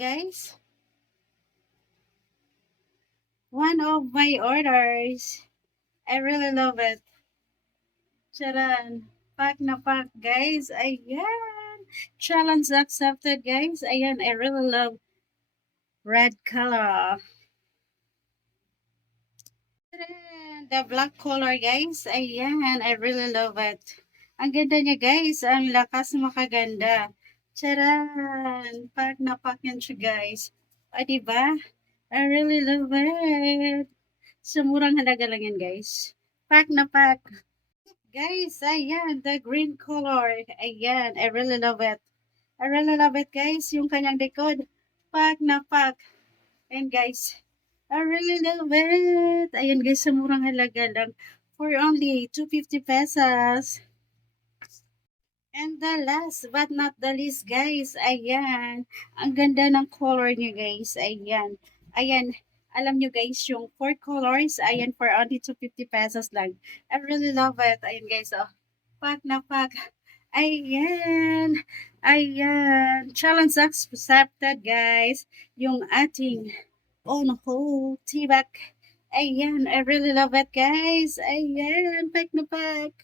guys. One of my orders. I really love it. Charan. Pack na pack, guys. Ayan. Challenge accepted, guys. Ayan, I really love red color. Charan. The black color, guys. Ayan, I really love it. Ang ganda niya, guys. Ang lakas makaganda. Charan. Pack na pack yan siya, guys. O, diba? I really love it. Sa murang halaga lang yan, guys. Pack na pack. Guys, ayan, the green color. Ayan, I really love it. I really love it, guys. Yung kanyang likod. Pack na pack. And guys, I really love it. Ayan, guys, sa murang halaga lang. For only 250 pesos. And the last but not the least, guys, ayan. Ang ganda ng color niya, guys. Ayan. Ayan. Alam nyo, guys, yung 4 colors, ayan, for only 250 pesos lang. I really love it. Ayan, guys, oh. Pack na pack. Ayan. Ayan. Challenge accepted, guys. Yung ating on hold tibak. Ayan. I really love it, guys. Ayan. Pack na pack.